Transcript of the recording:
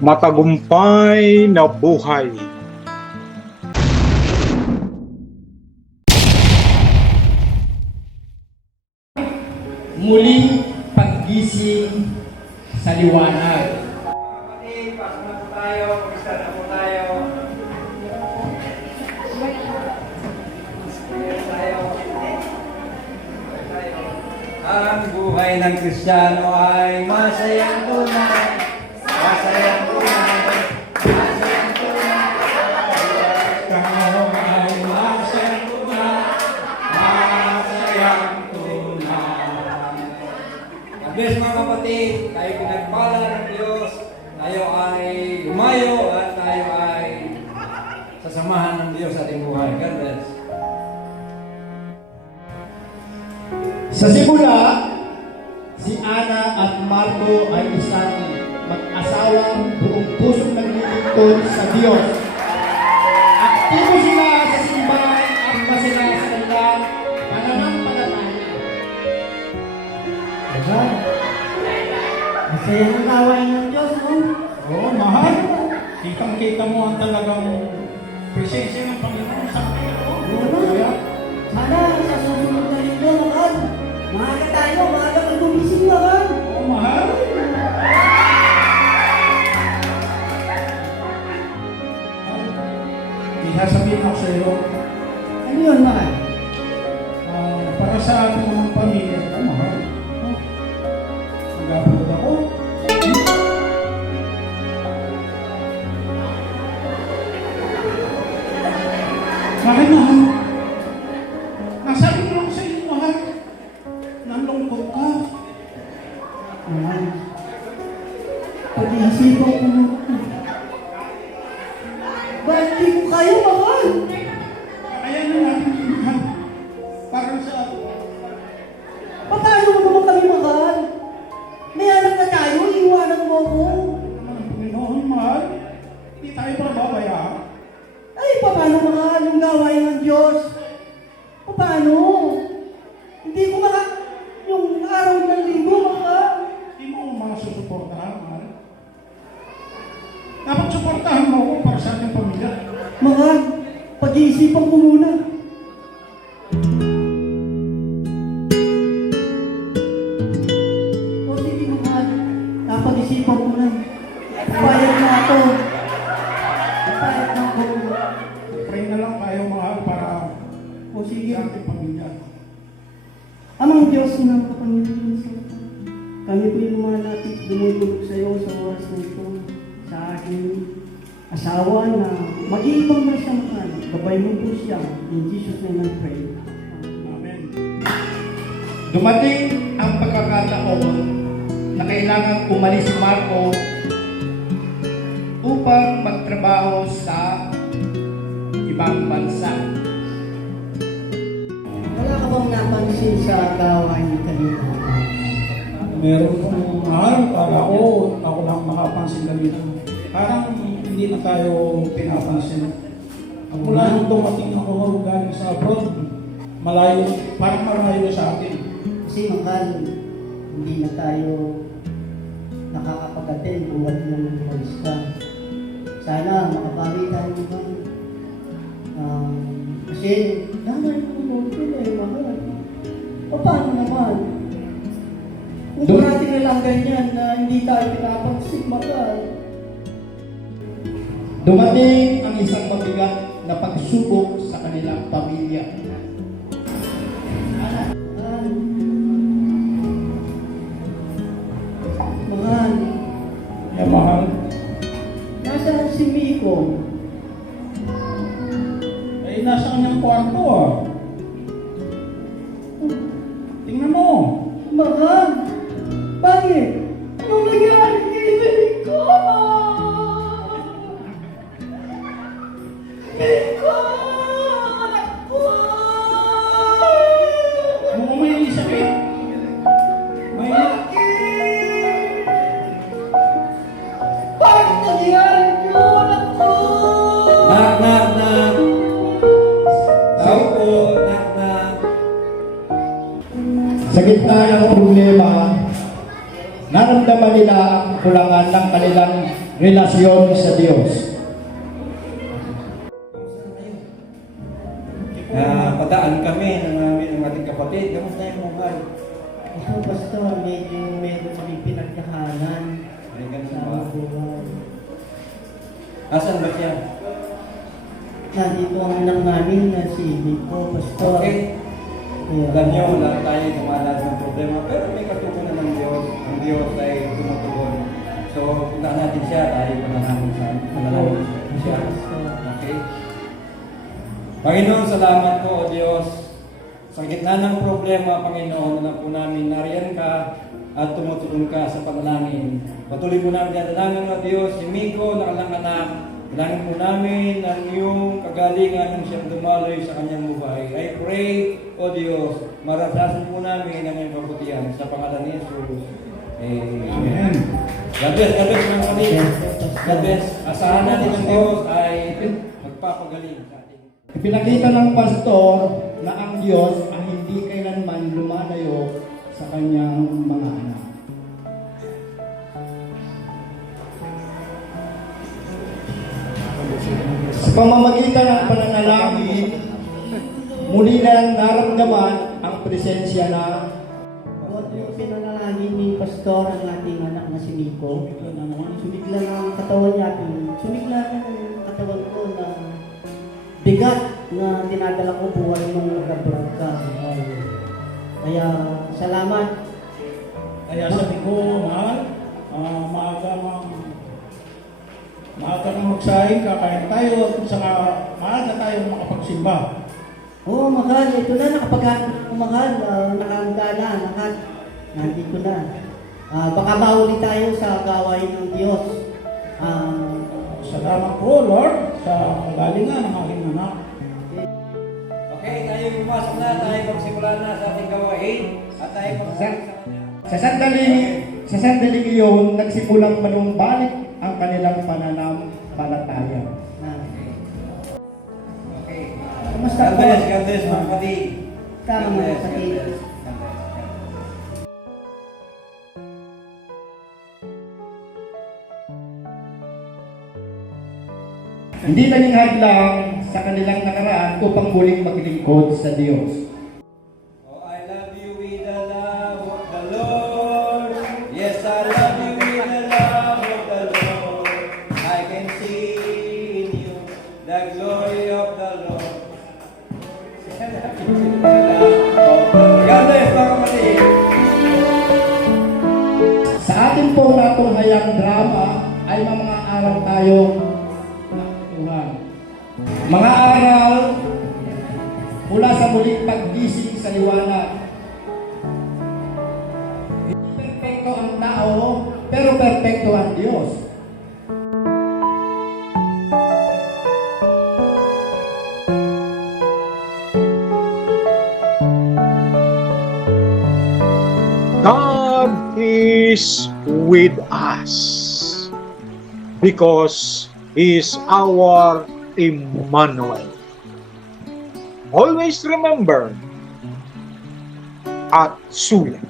matagumpay na buhay. Muling paggising sa liwanag. Kapatid, pasok na po tayo, mag-start na po tayo. Ang buhay ng Kristiyano ay masayang tunay. Masayang tunay. Masayang tunay. Kristiyano ay masayang tunay. Masayang tunay. Bless mga kapatid, tayo pinagpala ng Diyos. Tayo ay lumayo at tayo ay sasamahan ng Diyos sa ating buhay. God bless. Sa simula, si Ana at Marco ay isang mag-asawang buong pusong naglilingkod sa Diyos. Aktibo sila sa simbahan at masaya sa kanilang pananampalataya. Diba? Masaya ng gawain ng Diyos, no? Oo, mahal. Kitang-kita mo ang talagang presensya ng Panginoon sa akin. Kaya, Sana sa susunod na linggo, mahal. Maaga tayo, maaga kang gumising, mahal. oo, mahal. Sasabihin ako sa iyo, Ano yun, mahal? para sa ating mga pamilya, mahal. Magapagod ako. Bakit mahal? Nasabi ko lang sa iyo, mahal. Nalungkot ka. Mahal. Pag-iisipan ko mo. Ba't di ko kayo, mahal? Kaya na natin, mahal. Para sa Paano mo naman kami, mahal? May anak na tayo, iiwanan mo ako. naman ang Panginoon, mahal. Hindi tayo pababayaan. Ay, paano, mahal? Yung gawain ng Diyos. Paano? Hindi ko yung araw ng linggo, mahal. Hindi mo mga susuportahan, mahal. Dapat suportahan mo ako para sa ating pamilya. Mahal, pag-iisipan ko muna. O sige, mahal. Napag-isipan ko na. Payag na ako. Payag na ako. Pray na lang tayo, mahal, para O sige. sa ating pamilya. Amang Diyos ng Panginoon sa kami po yung mga natin dumulog sa iyo sa oras na ito, sa aking asawa na mag-iibang na siya mahal. Gabay mo po siya. In Jesus' name I pray. Amen. Dumating ang pagkakataon na kailangan umalis si Marco upang magtrabaho sa ibang bansa. Wala ka bang napansin sa gawain ni kanina? Meron pong mahal para ako lang makapansin kanina. Parang hindi na tayo pinapansin. Mula nung dumating ako galing sa abroad, malayo, parang malayo sa atin. Kasi mahal, hindi na tayo nakakapag-attend kung wala nang umalis ka. Sana makabalik tayo naman. Kasi nanay ko mo ito eh, mahal. O paano naman? Kung parating na lang ganyan na hindi tayo pinapansin, mahal. Dumating ang isang mabigat na pagsubok sa kanilang pamilya. Mahal. Mahal. Kaya mahal, Nasaan si Miko? ay nasa kanyang kwarto ah. Tingnan mo. Mahal. Bakit? Anong nangyari kay Miko? Miko! Anak ko! Ano mo may Elizabeth? May Bakit nangyari ko? Anak ko! Knock, knock, knock. Tao po, knock, knock. Sa gitna ng problema, naramdaman nila ang kulangan ng kanilang relasyon sa Diyos. Padaan kami ng ating kapatid. Kamusta yung buhay? Ito, Pastor, medyo meron kami pinagkakalan May ganun sa ba? buhay. Asan ba siya? Nandito ang anak namin na si Nico, Pastor. Okay. Kaya, Alam niyo, lahat tayo dumanas ng problema, pero may katutunan ng Diyos. Ang Diyos ay tumutugon. So, punta natin siya, tayo panalangin siya. Okay? Panginoon, salamat po, O Diyos. Sa gitna ng problema, Panginoon, alam po namin, nariyan ka at tumutulong ka sa panalangin. Patuloy po namin dadalangin, O Diyos, si Miko, nakalang anak. Dalangin po namin ang iyong kagalingan ng siyang dumaloy sa kanyang buhay. I pray, O Diyos, marasasan po namin ang iyong kabutihan sa pangalan ni Jesus. Amen. Amen. God bless mga kapatid. God bless. Asahan natin ng Diyos ay magpapagaling sa atin. Ipinakita ng pastor na ang Diyos ay hindi kailanman lumalayo sa kanyang mga anak. Sa pamamagitan ng pananalangin, muli na lang naramdaman ang presensya na Huwag yung pinanalangin ni Pastor ang ating anak na si Nico. Sumigla na ang katawan niya. Sumigla na ang katawan ko na bigat na dinadala ko buhay nung nag-abroad ka. Kaya salamat. Kaya sabi ko, mahal, maaga nang magsahin, kakain tayo, at saka maaga tayo makapagsimba. Oo, mahal. Ito na, mahal. Nakahanda na. Nandito na. Baka mahuli tayo sa gawain ng Diyos. Salamat po, Lord, sa kagalingan ng aking anak. Okay, tayo pumasok na, tayo magsimula na sa ating gawain at tayo magsimula sa kanya. sa sandaling iyon, nagsimulang manumbalik ang kanilang pananampalataya. Okay. Kumusta God po? bless mga kapatid. Tama, mga kapatid. God bless. Hindi naging hadlang sa kanilang nakaraan upang muling maglingkod sa Diyos. Oh, I love you with the love of the Lord. Yes, I love you with the love of the Lord. I can see in you the glory of the Lord. God bless mga kapatid. Sa ating pong natunghayang drama ay mga araw tayo ng Tuhan. Mga araw mula sa muling paggising sa liwanag. Hindi perfecto ang tao, pero perfecto ang Diyos. God is with us because He is our Emmanuel. Always remember at sulit.